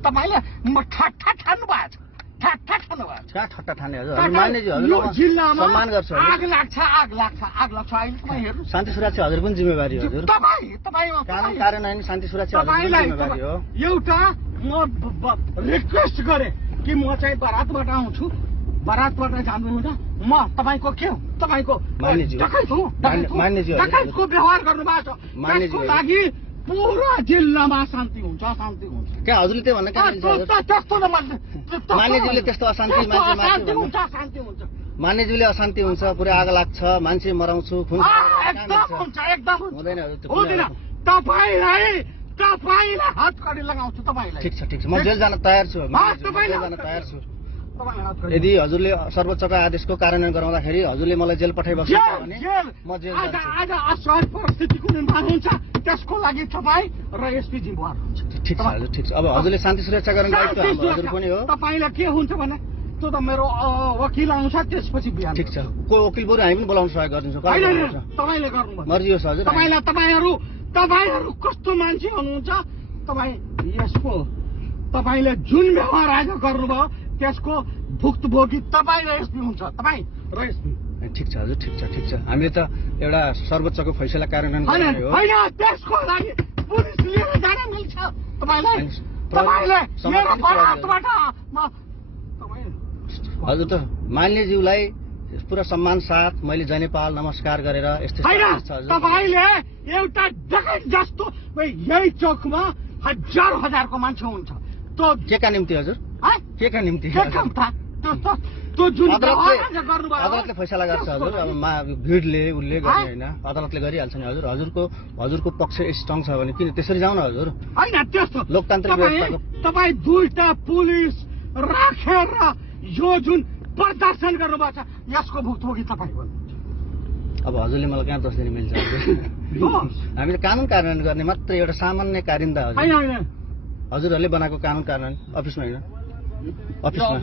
तपाईले ठट्टा ठान्नु भएको छ ठट्टा ठान्नु भएको छ कहाँ ठट्टा ठाने हजुर मान्यजी यो जिल्लामा सम्मान गर्छु आग लाग्छ अहिले तपाईँ हेर्नु शान्ति सुरक्षा हजुर पनि जिम्मेवारी हो हजुर तपाईँ कानुन कार्यान्वयन शान्ति सुरक्षा हजुर पनि जिम्मेवारी हो एउटा म रिक्वेस्ट गरेँ कि म चाहिँ बारातबाट आउँछु बारातबाट जानुहुन्छ म तपाईँको के हो तपाईँको डकैतको व्यवहार गर्नु भएको छ त्यसको लागि पुरा जिल्लामा शान्ति हुन्छ क्या हजुरले त्यो भन्ने त्यस्तो मान्यजीले त्यस्तो अशान्ति हुन्छ मान्यजीले अशान्ति हुन्छ पुरै आग लाग्छ मान्छे मराउँछु खुन एकदम हुँदैन तपाईँलाई हतकडी लगाउँछु तपाईँलाई ठिक छ म जेल जान तयार छु यदि हजुरले सर्वोच्चको आदेशको कार्यान्वयन गराउँदाखेरि हजुरले मलाई जेल पठाइबस्नु भने म जेल जान्छु आज असहज परिस्थितिको निर्माण हुन्छ त्यसको लागि तपाईँ र एसपी जिम्मेवार हुन्छ ठिक छ हजुर ठिक छ अब हजुरले शान्ति सुरक्षा गर्ने दायित्व हजुर पनि हो तपाईँलाई के हुन्छ भने त्यो त मेरो वकिल आउँछ त्यसपछि बिहान ठिक छ को वकिल बरु हामी पनि बोलाउन सहयोग गरिदिन्छौँ तपाईँले गर्नु मर्जी होस् हजुर तपाईँहरू कस्तो मान्छे हुनुहुन्छ तपाईँ यसको तपाईँले जुन व्यवहार आज गर्नुभयो त्यसको भुक्तभोगी तपाईँ र एसपी हुन्छ तपाईँ र एसपी ठिक छ हजुर ठिक छ हामीले त एउटा सर्वोच्चको फैसला कार्यान्वयन गर्ने हो होइन त्यसको लागि पुलिस लिएर जान मिल्छ तपाईँले मेरो बारातबाट हजुर त मान्यज्यूलाई पुरा सम्मान साथ मैले जय नेपाल नमस्कार गरेर यस्तै तपाईँले एउटा डकैत जस्तो यही चौकमा हजारको मान्छे हुन्छ के का निम्ति हजुर के का निम्ति अदालतले फैसला गर्छ हजुर अब भिडले उसले गर्ने होइन अदालतले गरिहाल्छ नि हजुर हजुरको पक्ष स्ट्रङ छ भने किन त्यसरी जाउँ न हजुर होइन त्यस्तो लोकतान्त्रिक व्यवस्थाको तपाईँ दुईटा पुलिस राखेर यो जुन प्रदर्शन गर्नुभएको छ यसको भुक्तभोगी तपाईँ हो अब हजुरले मलाई कहाँ दोष दिन मिल्छ हामीले कानुन कार्यान्वयन गर्ने मात्र एउटा सामान्य कारिन्दा हजुरहरूले बनाएको कानुन कार्यान्वयन अफिसमा होइन अफिसमा